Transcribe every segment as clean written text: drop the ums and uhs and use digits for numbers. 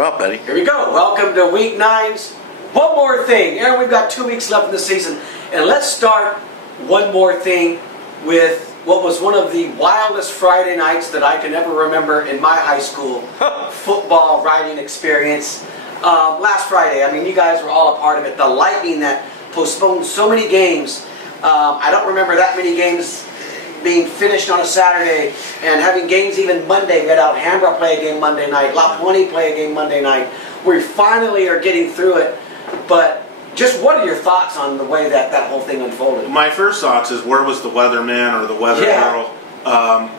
We're up, buddy. Here we go. Welcome to Week 9's One More Thing. Aaron, we've got 2 weeks left in the season. And let's start one more thing with what was one of the wildest Friday nights that I can ever remember in my high school football riding experience. Last Friday, I mean, you guys were all a part of it. The Lightning that postponed so many games. I don't remember that many games being finished on a Saturday and having games even Monday. We had Alhambra play a game Monday night, La Puente play a game Monday night. We finally are getting through it. But just what are your thoughts on the way that whole thing unfolded? My first thoughts is, where was the weatherman or the weather girl?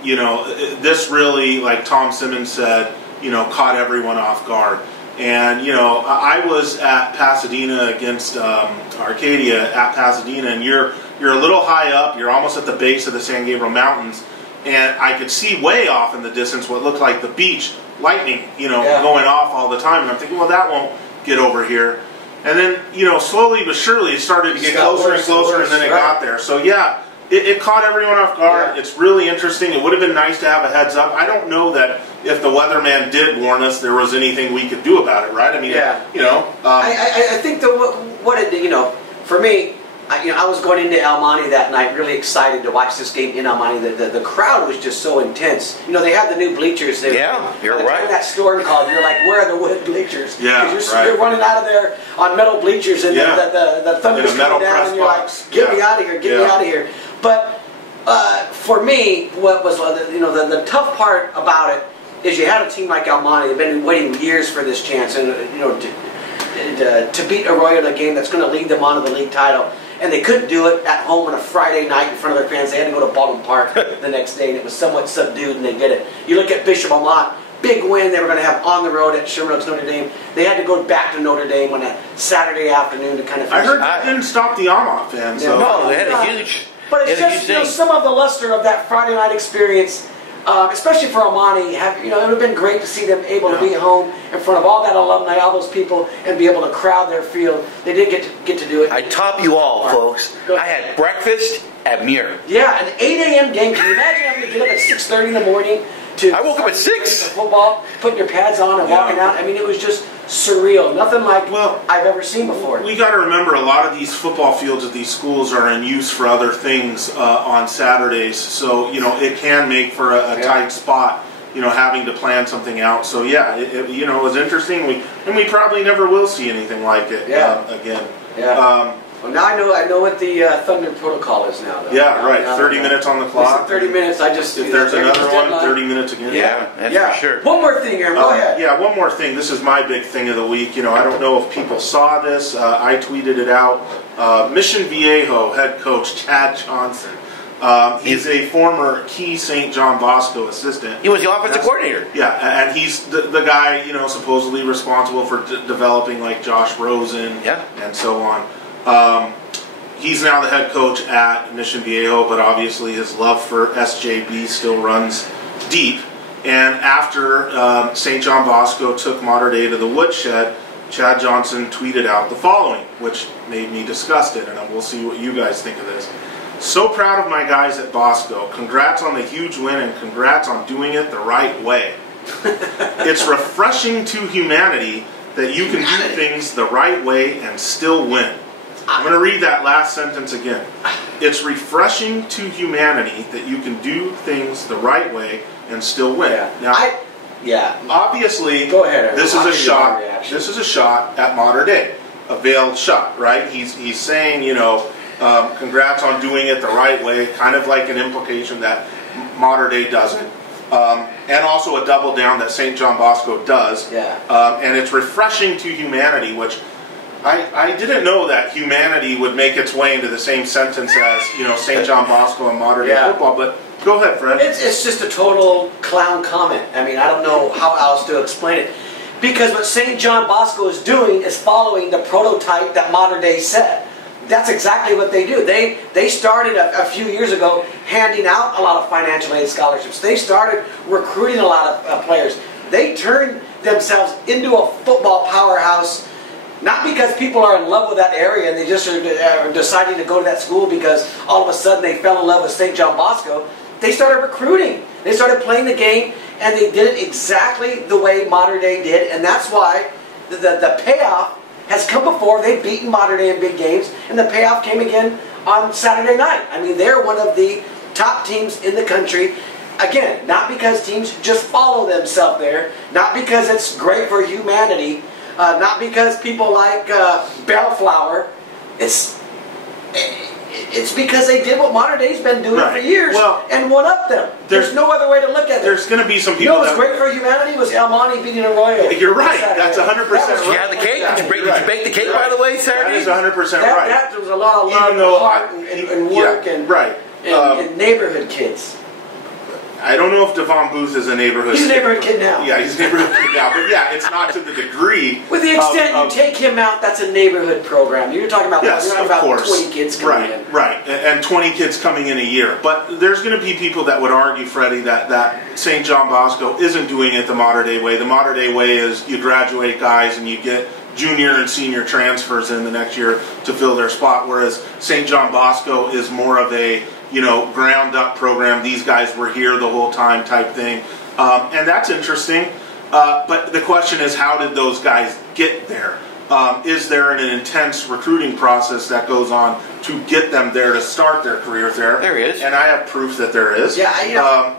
You know, this really, like Tom Simmons said, you know, caught everyone off guard. And, you know, I was at Pasadena against Arcadia at Pasadena, and you're a little high up. You're almost at the base of the San Gabriel Mountains, and I could see way off in the distance what looked like the beach lightning, you know, going off all the time. And I'm thinking, well, that won't get over here. And then, you know, slowly but surely it started to get closer and closer, and then it got there. So, yeah, it caught everyone off guard. It's really interesting. It would have been nice to have a heads up. I don't know that if the weatherman did warn us, there was anything we could do about it, right? I mean, you know. I think that what it, you know, for me, I was going into El Monte that night really excited to watch this game in El Monte. The crowd was just so intense. You know, they had the new bleachers. You're right. When that storm called, you're like, where are the wood bleachers? Yeah, you're running out of there on metal bleachers, and the thunder's coming down, and you're like, get me out of here, get me out of here. But for me, what was the tough part about it is you had a team like El Monte. They've been waiting years for this chance, and you know, to beat Arroyo in a game that's going to lead them on to the league title. And they couldn't do it at home on a Friday night in front of their fans. They had to go to Baldwin Park the next day, and it was somewhat subdued, and they did it. You look at Bishop Amat, big win they were going to have on the road at Sherman Oaks, Notre Dame. They had to go back to Notre Dame on a Saturday afternoon to kind of finish. I heard that didn't stop the Amat fans. So. No, they had a huge. But it's just, you know, some of the luster of that Friday night experience, especially for Amani. You know, it would have been great to see them able to be home in front of all that alumni, all those people, and be able to crowd their field. They didn't get to do it. I top you all, folks. I had breakfast at Muir. Yeah, an 8 a.m. game. Can you imagine having to get up at 6:30 in the morning? I woke up at 6. Football, putting your pads on and walking out. I mean, it was just surreal. Nothing like I've ever seen before. We got to remember, a lot of these football fields at these schools are in use for other things on Saturdays. So, you know, it can make for a tight spot, you know, having to plan something out. So, yeah, you know, it was interesting. We probably never will see anything like it again. Yeah. Well, now I know what the Thunder protocol is now. Though. Yeah, right. 30 minutes on the clock. 30 minutes. If there's another one, 30 minutes again. Yeah, that's for sure. One more thing, Aaron. Go ahead. Yeah, one more thing. This is my big thing of the week. You know, I don't know if people saw this. I tweeted it out. Mission Viejo head coach Chad Johnson. He's a former key St. John Bosco assistant. He was the offensive coordinator. Yeah, and he's the guy, you know, supposedly responsible for developing like Josh Rosen and so on. He's now the head coach at Mission Viejo, but obviously his love for SJB still runs deep. And after St. John Bosco took Mater Dei to the woodshed, Chad Johnson tweeted out the following, which made me disgusted, and we'll see what you guys think of this. So proud of my guys at Bosco. Congrats on the huge win, and congrats on doing it the right way. It's refreshing to humanity that you can do things the right way and still win. I'm going to read that last sentence again. It's refreshing to humanity that you can do things the right way and still win. Now, obviously, go ahead, this is a shot. This is a shot at Mater Dei, a veiled shot, right? He's saying, you know, congrats on doing it the right way, kind of like an implication that Mater Dei doesn't. And also a double down that St. John Bosco does. And it's refreshing to humanity, which I didn't know that humanity would make its way into the same sentence as, you know, St. John Bosco and Mater Dei football, but go ahead, Fred. It's just a total clown comment. I mean, I don't know how else to explain it. Because what St. John Bosco is doing is following the prototype that Mater Dei set. That's exactly what they do. They started a few years ago handing out a lot of financial aid scholarships. They started recruiting a lot of players. They turned themselves into a football powerhouse, not because people are in love with that area and they just are deciding to go to that school because all of a sudden they fell in love with St. John Bosco. They started recruiting. They started playing the game, and they did it exactly the way Mater Dei did, and that's why the payoff has come before. They've beaten Mater Dei in big games, and the payoff came again on Saturday night. I mean, they're one of the top teams in the country. Again, not because teams just follow themselves there, not because it's great for humanity, not because people like Bellflower. It's because they did what Mater Dei's been doing for years and one up them. There's no other way to look at it. There's going to be some people. You know what's great for humanity was El Monte beating Arroyo. You're right. That's 100% right. You had the cake? Did you bake the cake, by the way, Saturday? That is 100% right. That was a lot of love and heart and work and neighborhood kids. I don't know if Devon Booth is a neighborhood. He's a neighborhood kid now. Yeah, he's a neighborhood kid now. But yeah, it's not to the degree. With the extent you take him out, that's a neighborhood program. You're talking about, yes, you're talking about 20 kids coming in. Right, and 20 kids coming in a year. But there's going to be people that would argue, Freddie, that St. John Bosco isn't doing it the Mater Dei way. The Mater Dei way is you graduate guys and you get junior and senior transfers in the next year to fill their spot, whereas St. John Bosco is more of a ground up program. These guys were here the whole time type thing. And that's interesting. But the question is, how did those guys get there? Is there an intense recruiting process that goes on to get them there to start their careers there? There is. And I have proof that there is. Yeah,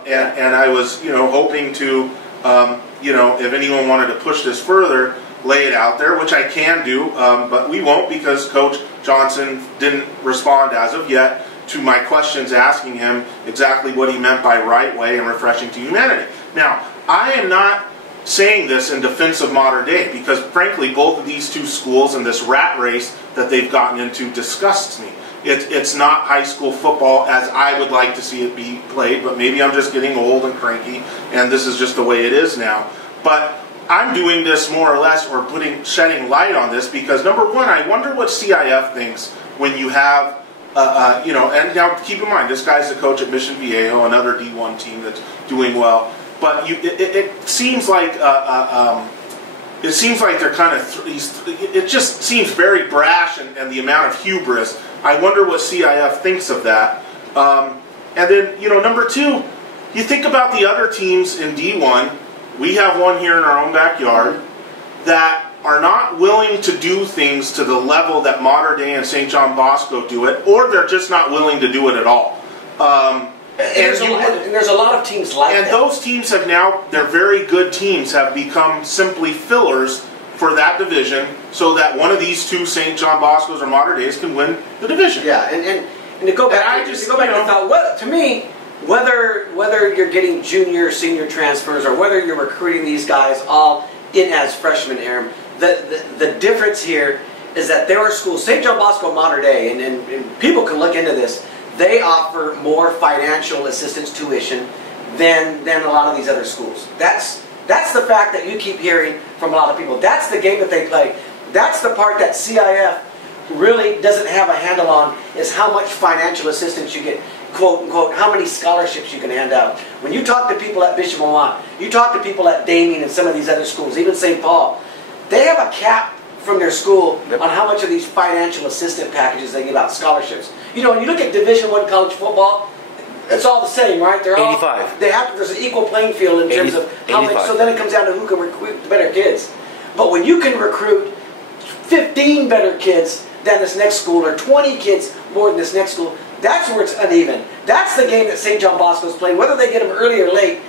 and I was, hoping to, if anyone wanted to push this further, lay it out there, which I can do, but we won't because Coach Johnson didn't respond as of yet to my questions asking him exactly what he meant by right way and refreshing to humanity. Now, I am not saying this in defense of Mater Dei because, frankly, both of these two schools and this rat race that they've gotten into disgusts me. It's not high school football as I would like to see it be played, but maybe I'm just getting old and cranky, and this is just the way it is now. But I'm doing this more or less, or shedding light on this, because number one, I wonder what CIF thinks when you have and now keep in mind, this guy's the coach at Mission Viejo, another D1 team that's doing well. But it seems like they're kind of. It just seems very brash, and the amount of hubris. I wonder what CIF thinks of that. And then number two, you think about the other teams in D1. We have one here in our own backyard that are not willing to do things to the level that Mater Dei and St. John Bosco do it, or they're just not willing to do it at all. And there's a lot of teams like that. And those teams have now, they're very good teams, have become simply fillers for that division so that one of these two St. John Boscos or Mater Deis can win the division. Yeah, and to go back, to me, whether you're getting junior, senior transfers, or whether you're recruiting these guys all in as freshmen, Aaron, the difference here is that there are schools, St. John Bosco, Mater Dei, and people can look into this. They offer more financial assistance tuition than a lot of these other schools. That's the fact that you keep hearing from a lot of people. That's the game that they play. That's the part that CIF really doesn't have a handle on, is how much financial assistance you get, quote unquote, how many scholarships you can hand out. When you talk to people at Bishop Amat, you talk to people at Damien and some of these other schools, even St. Paul, they have a cap from their school on how much of these financial assistance packages they give out, scholarships. When you look at Division I college football, it's all the same, right? They're 85. all, there's an equal playing field in terms of how many. So then it comes down to who can recruit better kids. But when you can recruit 15 better kids than this next school, or 20 kids more than this next school, that's where it's uneven. That's the game that St. John Bosco's playing. Whether they get them early or late,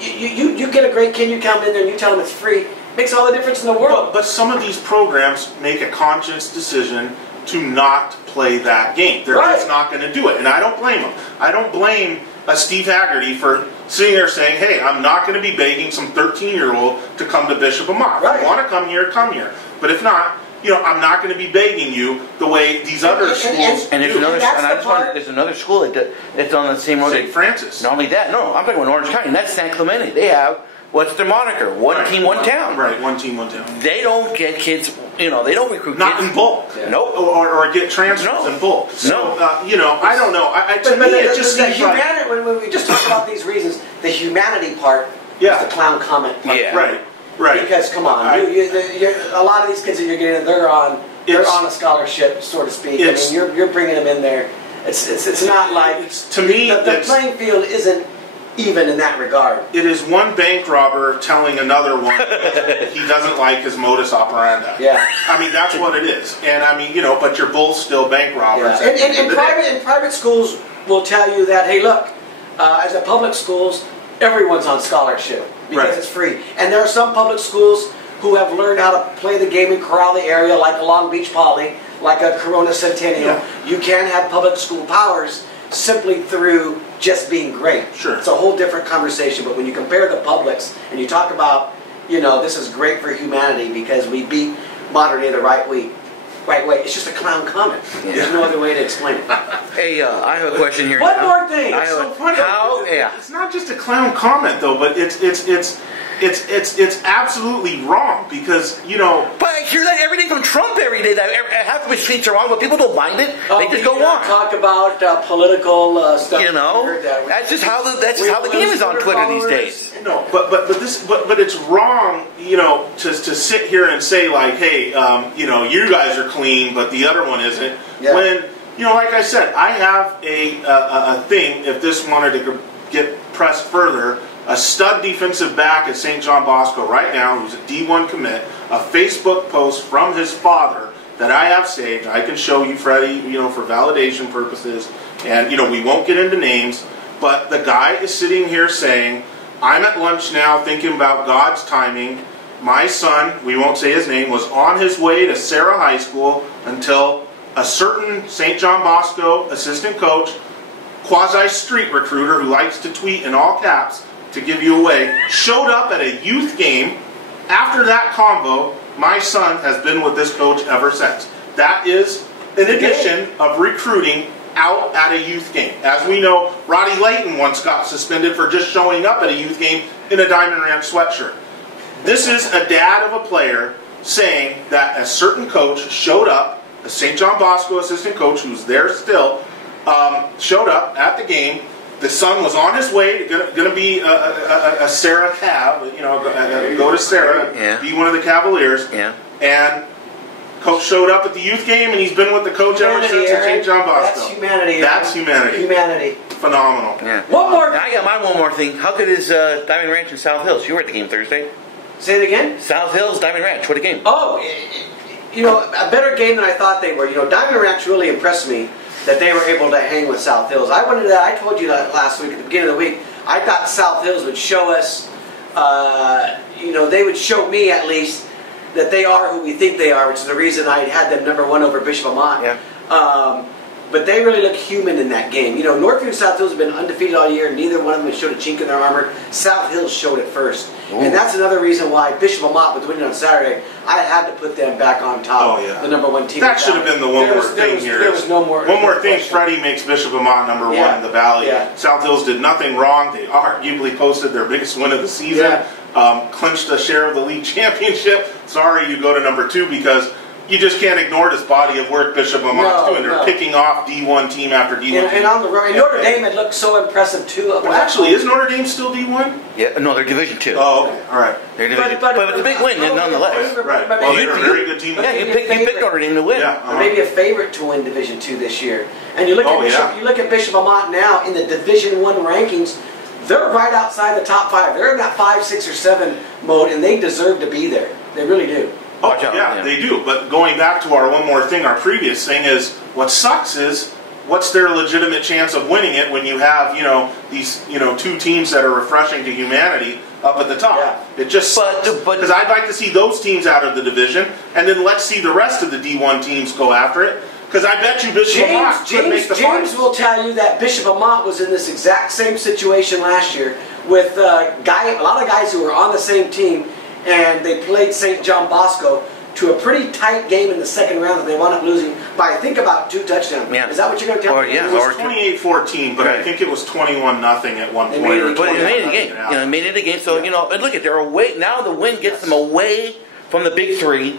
you get a great kid, you come in there and you tell them it's free. Makes all the difference in the world. But some of these programs make a conscious decision to not play that game. They're just not going to do it. And I don't blame them. I don't blame Steve Haggerty for sitting there saying, hey, I'm not going to be begging some 13-year-old to come to Bishop Amat. If you want to come here, come here. But if not, I'm not going to be begging you the way these other schools and there's do. There's another school that's on the same road. St. Francis. Not only that, no, I'm talking about Orange County, and that's San Clemente. They have, what's their moniker? One team, one town. Right, one team, one town. They don't get kids, they don't recruit not kids. in bulk. Yeah. Nope. Or get transfers in bulk. So, I don't know. To me, it just seems like... When we just talk about these reasons, the humanity part is the clown comment part. Yeah. Right. Because, come on, a lot of these kids that you're getting, they're on a scholarship, so to speak. I mean, you're bringing them in there. It's not like... To me, the playing field isn't even in that regard. It is one bank robber telling another one he doesn't like his modus operandi. Yeah. I mean, that's what it is. And I mean, but you're both still bank robbers. Yeah. And private schools will tell you that, hey, look, as a public schools, everyone's on scholarship because it's free. And there are some public schools who have learned how to play the game and corral the area, like a Long Beach Poly, like a Corona Centennial. Yeah. You can have public school powers simply through just being great. Sure. It's a whole different conversation. But when you compare the publics and you talk about, this is great for humanity because we beat modern day the right way. It's just a clown comment. Yeah. There's no other way to explain it. Hey, I have a question here. One more thing. It's so funny. It's not just a clown comment though, but it's absolutely wrong because But I hear that every day from Trump every day. That half of his tweets are wrong, but people don't mind it. They just go on. Talk about political stuff. That's just how the game is on Twitter these days. No, but it's wrong, to sit here and say like, hey, you guys are clean, but the other one isn't. Yeah. When like I said, I have a thing. If this wanted to get pressed further, a stud defensive back at St. John Bosco right now, who's a D1 commit, a Facebook post from his father that I have saved. I can show you, Freddie, for validation purposes, and we won't get into names, but the guy is sitting here saying, I'm at lunch now thinking about God's timing. My son, we won't say his name, was on his way to Sarah High School until a certain St. John Bosco assistant coach, quasi-street recruiter who likes to tweet in all caps to give you away, showed up at a youth game. After that convo, my son has been with this coach ever since. That is an addition of recruiting out at a youth game. As we know, Roddy Layton once got suspended for just showing up at a youth game in a Diamond Ranch sweatshirt. This is a dad of a player saying that a certain coach showed up, a St. John Bosco assistant coach who's there still, showed up at the game. The son was on his way, going to be a Sarah Cav, go to Sarah, be one of the Cavaliers. Yeah. And coach showed up at the youth game, and he's been with the coach ever since at St. John Bosco. That's humanity. That's humanity. Humanity. Phenomenal. Yeah. One more. I got one more thing. How good is Diamond Ranch in South Hills? You were at the game Thursday. Say it again? South Hills, Diamond Ranch. What a game. Oh, a better game than I thought they were. Diamond Ranch really impressed me that they were able to hang with South Hills. I told you that last week at the beginning of the week. I thought South Hills would show us, they would show me at least that they are who we think they are, which is the reason I had them number one over Bishop Amat. Yeah. But they really look human in that game. Northview and South Hills have been undefeated all year. Neither one of them has showed a chink in their armor. South Hills showed it first. Ooh. And that's another reason why Bishop Amat was winning on Saturday. I had to put them back on top, the number one team. That should have been the one more thing here. There was no more. One more thing, Freddie makes Bishop Amat number one in the Valley. Yeah. South Hills did nothing wrong. They arguably posted their biggest win of the season. Yeah. Clinched a share of the league championship. Sorry, you go to number two because you just can't ignore this body of work Bishop Amat's doing. They're picking off D1 team after D1 team. And on the road, Notre Dame had looked so impressive too. Well, actually, is Notre Dame still D1? Yeah, no, they're Division 2. Oh, okay, all right. They're Division, but it's a big win, nonetheless. Right. Well, they're a very good team. Yeah, you picked Notre Dame to win. Yeah, maybe a favorite to win Division 2 this year. And you look at Bishop Amat now in the Division 1 rankings. They're right outside the top 5. They're in that 5, 6, or 7 mode, and they deserve to be there. They really do. Oh, yeah, they do. But going back to our one more thing, our previous thing is, what sucks is, what's their legitimate chance of winning it when you have, these, two teams that are refreshing to humanity up at the top? Yeah. It just because I'd like to see those teams out of the division, and then let's see the rest of the D1 teams go after it. Because I bet you Bishop Amat could make the finals. James will tell you that Bishop Amat was in this exact same situation last year with a lot of guys who were on the same team, and they played St. John Bosco to a pretty tight game in the second round that they wound up losing by, I think, about 2 touchdowns. Yeah. Is that what you're going to tell me? It was 28-14, but I think it was 21-0 at one point. But it made it a game. It made it a game. So, and look, they're away. Now the win gets them away from the big three.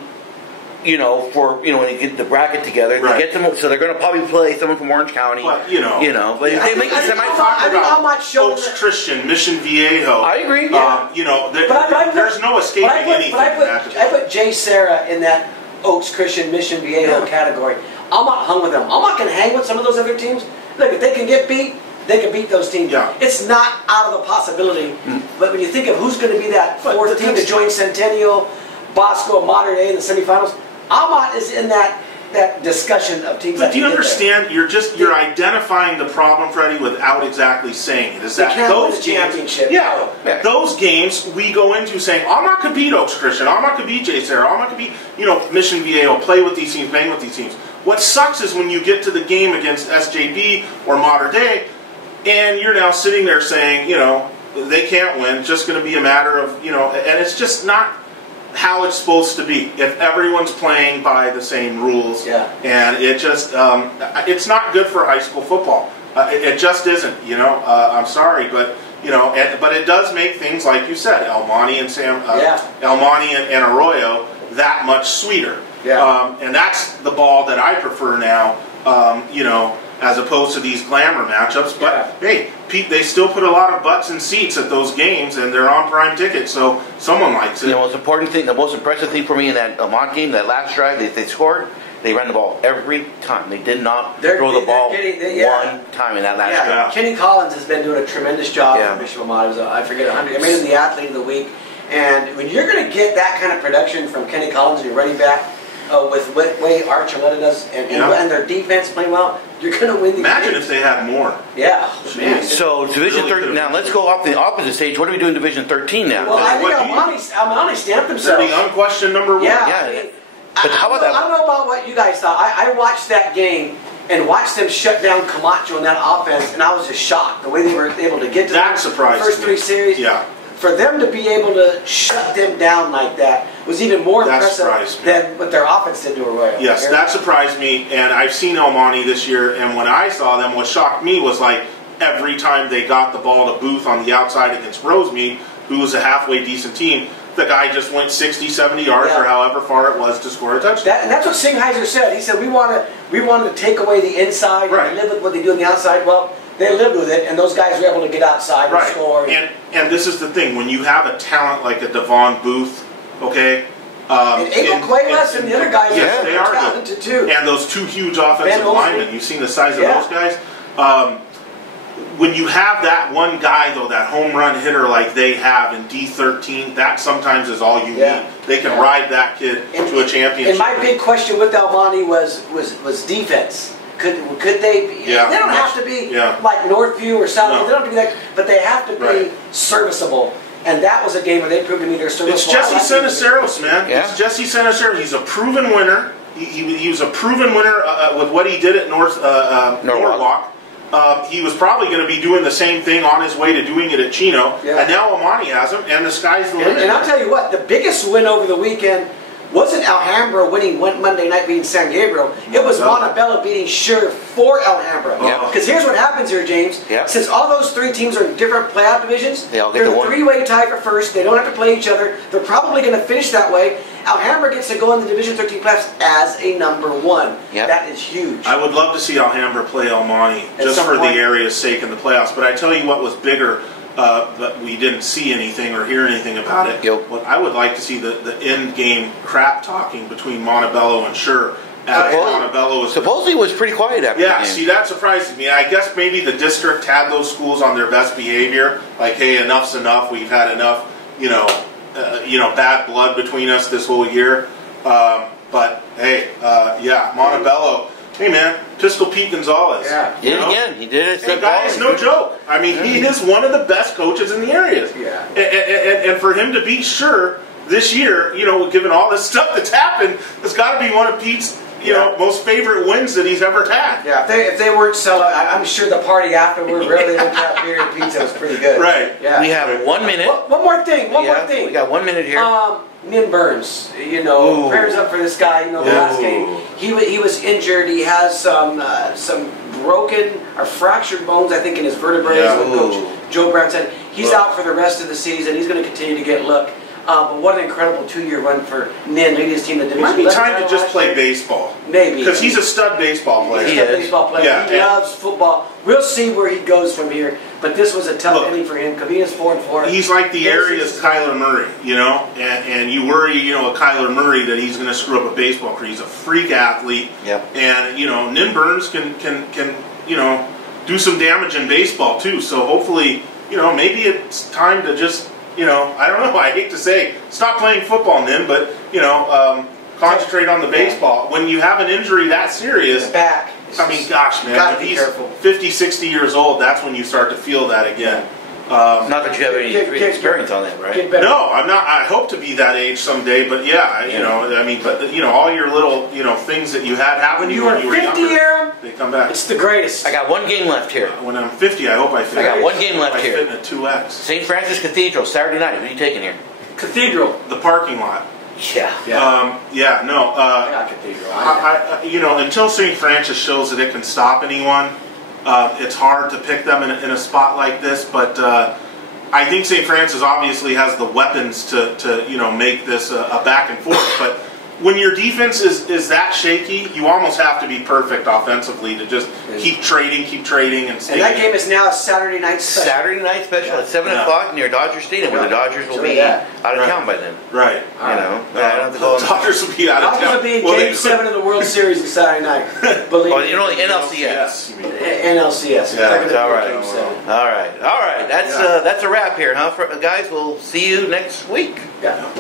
For when they get the bracket together, they get them. So they're going to probably play someone from Orange County. But they make the semi-talk about Oaks Christian, Mission Viejo. I agree. There's no escaping anything. But I put Jay Serra in that Oaks Christian, Mission Viejo category. I'm not hung with them. I'm not going to hang with some of those other teams. Look, if they can get beat, they can beat those teams. Yeah. It's not out of the possibility. But when you think of who's going to be that fourth team to join Centennial, Bosco, Modern Day in the semifinals, Almont is in that discussion of teams. But do you understand? You're identifying the problem, Freddie, without exactly saying it. Is that those games? Yeah, those games we go into saying Almont could beat Oaks Christian, Almont could beat JSerra, Almont could beat Mission Viejo. Play with these teams, bang with these teams. What sucks is when you get to the game against SJP or Modern Day, and you're now sitting there saying, they can't win. It's just going to be a matter of and it's just not how it's supposed to be. If everyone's playing by the same rules, and it just it's not good for high school football. It just isn't. I'm sorry, but but it does make things, like you said, El Monte and El Monte and Arroyo that much sweeter. And that's the ball that I prefer now. As opposed to these glamour matchups. But hey, Pete, they still put a lot of butts in seats at those games, and they're on prime tickets, so someone likes it. The most important thing, the most impressive thing for me in that Almont game, that last drive, they scored. They ran the ball every time. They did not throw the ball one time in that last drive. Kenny Collins has been doing a tremendous job for Bishop Almont. I forget 100. I made him the athlete of the week. And when you're going to get that kind of production from Kenny Collins and your running back, with the way Archuleta does, and their defense playing well, you're going to win the Imagine game. if they had more. Yeah. Man. So Division 13. Now let's go off the opposite stage. What are we doing in Division 13 now? Well, I think Almont stamped themselves. They're the unquestioned number one. Yeah. But how about that? I don't know about what you guys thought. I watched that game and watched them shut down Camacho in that offense, and I was just shocked the way they were able to get to that surprised the first three series. Yeah. For them to be able to shut them down like that was even more impressive than what their offense did to Arroyo. Yes, that surprised me, and I've seen El Monte this year, and when I saw them, what shocked me was like every time they got the ball to Booth on the outside against Rosemead, who was a halfway decent team, the guy just went 60, 70 yards or however far it was to score a touchdown. And that's what Singheiser said. He said, we wanted to take away the inside and live with what they do on the outside. Well, they lived with it, and those guys were able to get outside and score. And this is the thing. When you have a talent like a Devon Booth, okay? And Abel Cuevas and the other guys they are talented too. And those two huge offensive linemen. You've seen the size of those guys. When you have that one guy, though, that home run hitter like they have in D13, that sometimes is all you need. They can ride that kid to a championship. And my big question with El Monte was defense. Could they be? Yeah, they don't have to be like Northview or South. No. They don't have to be that, but they have to be serviceable. And that was a game where they proved to me they're serviceable. It's Jesse Seniceros, man. It's Jesse Seniceros. He's a proven winner. He was a proven winner with what he did at Norwalk. He was probably going to be doing the same thing on his way to doing it at Chino. And now Almonte has him, and the sky's the limit. And I'll tell you what, the biggest win over the weekend wasn't Alhambra winning Monday night beating San Gabriel. It was Montebello beating Sure for Alhambra. Because here's what happens here, James. Since all those three teams are in different playoff divisions, they're a three-way tie for first. They don't have to play each other. They're probably going to finish that way. Alhambra gets to go in the Division 13 playoffs as a number one. That is huge. I would love to see Alhambra play El Monte just for the area's sake in the playoffs. But I tell you what was bigger, but we didn't see anything or hear anything about it. What I would like to see the end game crap talking between Montebello and Sure. Montebello was supposedly was pretty quiet after the game. See, that surprises me. I guess maybe the district had those schools on their best behavior. Like, hey, enough's enough. We've had enough, bad blood between us this whole year. But hey, Montebello. Hey man, Pistol Pete Gonzalez. He did it again. He did it. The guy is no joke. I mean, he is one of the best coaches in the area. And for him to be Sure this year, given all this stuff that's happened, it's got to be one of Pete's most favorite wins that he's ever had. If they weren't selling, I'm sure the party afterward, really went that beer and pizza was pretty good. We have 1 minute. One more thing. We got 1 minute here. Nin Burns, prayers up for this guy. The last game he was injured. He has some broken or fractured bones, I think, in his vertebrae. Coach Joe Brown said he's out for the rest of the season. He's going to continue to get look. But what an incredible 2-year run for Nin, leading his team to Division. Might be time to just play baseball. Maybe. Because he's a stud baseball player. He's a stud baseball player. He loves football. We'll see where he goes from here. But this was a tough inning for him. Covina's 4-4. He's like the area's Kyler Murray, and you worry, a Kyler Murray that he's going to screw up a baseball career. He's a freak athlete. And, Nin Burns can do some damage in baseball too. So hopefully, maybe it's time to just, I don't know. I hate to say, stop playing football, Nin, but concentrate on the baseball. When you have an injury that serious, back. I mean, gosh, man, gotta if be he's careful. 50, 60 years old, that's when you start to feel that again. Not that you have any experience on that, right? No, I'm not. I hope to be that age someday, but yeah, I mean, but all your little, things that you had happen when you were 50, younger, Aaron, they come back. It's the greatest. I got one game left here. When I'm 50, I hope I fit. I got one game left here. I fit in a 2X. St. Francis Cathedral, Saturday night. Who are you taking here? Cathedral. The parking lot. Yeah. No. Not Cathedral. Until St. Francis shows that it can stop anyone, it's hard to pick them in a spot like this. But I think St. Francis obviously has the weapons to make this a back and forth. But when your defense is that shaky, you almost have to be perfect offensively to just keep trading, and stay. And that game is now a Saturday night special. Saturday night special at 7 o'clock near Dodger Stadium, where the Dodgers will be out of town by then. Right. I don't have to go. The Dodgers will be out of town. Dodgers will be in Game 7 of the World Series on Saturday night. Believe me. The NLCS. NLCS. Yeah. All right. That's a wrap here, huh? Guys, we'll see you next week. Yeah.